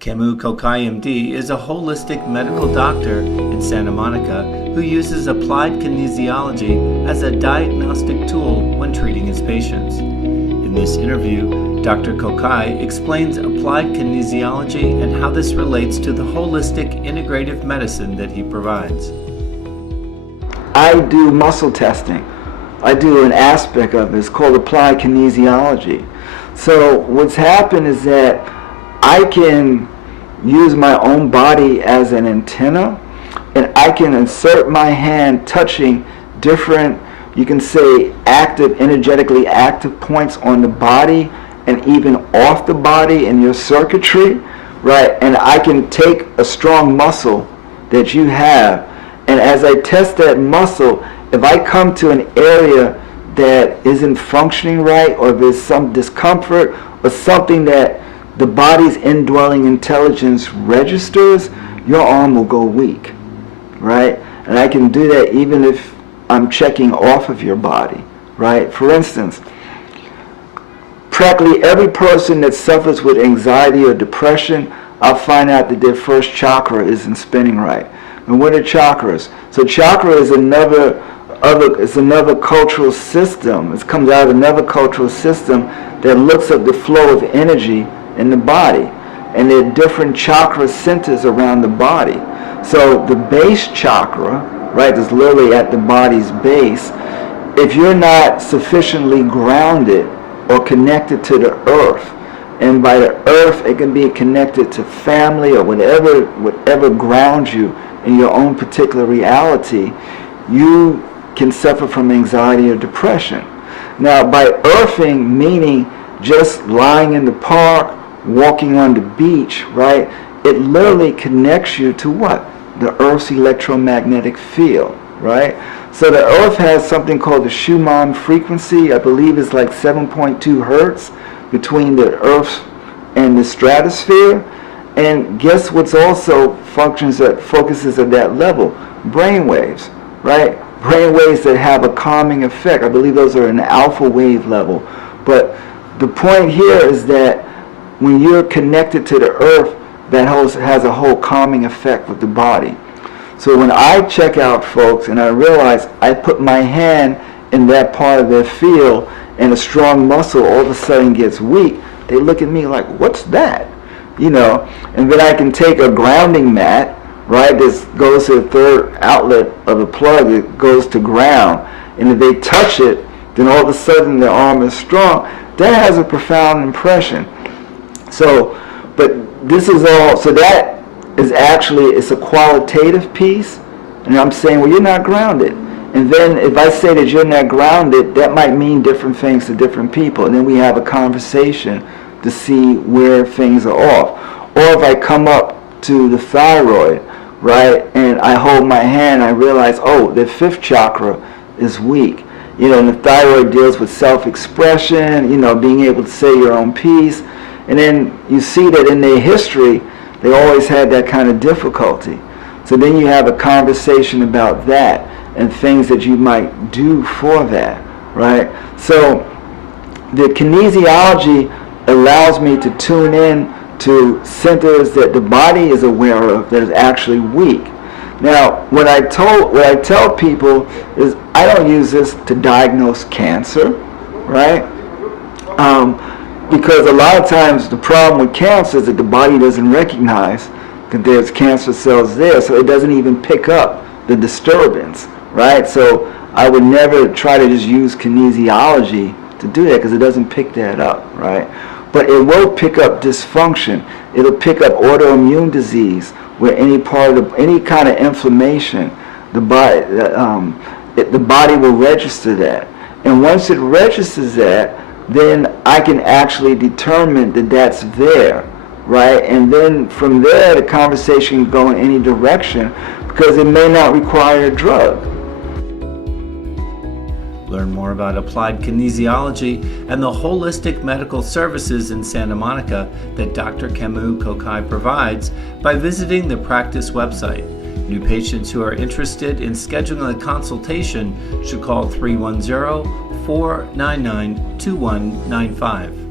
Kamau Kokayi, MD, is a holistic medical doctor in Santa Monica who uses applied kinesiology as a diagnostic tool when treating his patients. In this interview, Dr. Kokayi explains applied kinesiology and how this relates to the holistic integrative medicine that he provides. I do muscle testing. I do an aspect of it. It's called applied kinesiology. So what's happened is that I can use my own body as an antenna, and I can insert my hand touching different, you can say, energetically active points on the body and even off the body in your circuitry, right? And I can take a strong muscle that you have, and as I test that muscle, if I come to an area that isn't functioning right, or if there's some discomfort or something that the body's indwelling intelligence registers, your arm will go weak, right? And I can do that even if I'm checking off of your body, right? For instance, practically every person that suffers with anxiety or depression, I'll find out that their first chakra isn't spinning right. And what are chakras? So chakra is another cultural system. It comes out of another cultural system that looks at the flow of energy in the body, and there are different chakra centers around the body. So the base chakra, right, is literally at the body's base. If you're not sufficiently grounded or connected to the earth, and by the earth it can be connected to family or whatever grounds you in your own particular reality, you can suffer from anxiety or depression. Now, by earthing, meaning just lying in the park, walking on the beach, right, it literally connects you to what? The Earth's electromagnetic field, right? So the Earth has something called the Schumann frequency. I believe it's like 7.2 hertz between the Earth and the stratosphere. And guess what's also focuses at that level? Brain waves, right? Brain waves that have a calming effect. I believe those are an alpha wave level. But the point here is that when you're connected to the earth, that has a whole calming effect with the body. So when I check out folks and I realize I put my hand in that part of their field and a strong muscle all of a sudden gets weak, they look at me like, what's that? You know, and then I can take a grounding mat, right, this goes to the third outlet of the plug, it goes to ground, and if they touch it, then all of a sudden their arm is strong. That has a profound impression. So, but this is all, so that is actually, it's a qualitative piece, and I'm saying, well, you're not grounded. And then if I say that you're not grounded, that might mean different things to different people, and then we have a conversation to see where things are off. Or if I come up to the thyroid, right, and I hold my hand, I realize, oh, the fifth chakra is weak. You know, and the thyroid deals with self-expression, you know, being able to say your own piece. And then you see that in their history, they always had that kind of difficulty. So then you have a conversation about that and things that you might do for that, right? So the kinesiology allows me to tune in to centers that the body is aware of that is actually weak. Now, what I tell people is I don't use this to diagnose cancer, right? Because a lot of times the problem with cancer is that the body doesn't recognize that there's cancer cells there, so it doesn't even pick up the disturbance, right? So I would never try to just use kinesiology to do that because it doesn't pick that up, right? But it will pick up dysfunction. It'll pick up autoimmune disease, where any kind of inflammation, the body will register that. And once it registers that, then I can actually determine that that's there, right? And then from there, the conversation can go in any direction because it may not require a drug. Learn more about applied kinesiology and the holistic medical services in Santa Monica that Dr. Kamau Kokayi provides by visiting the practice website. New patients who are interested in scheduling a consultation should call 310-499-2195.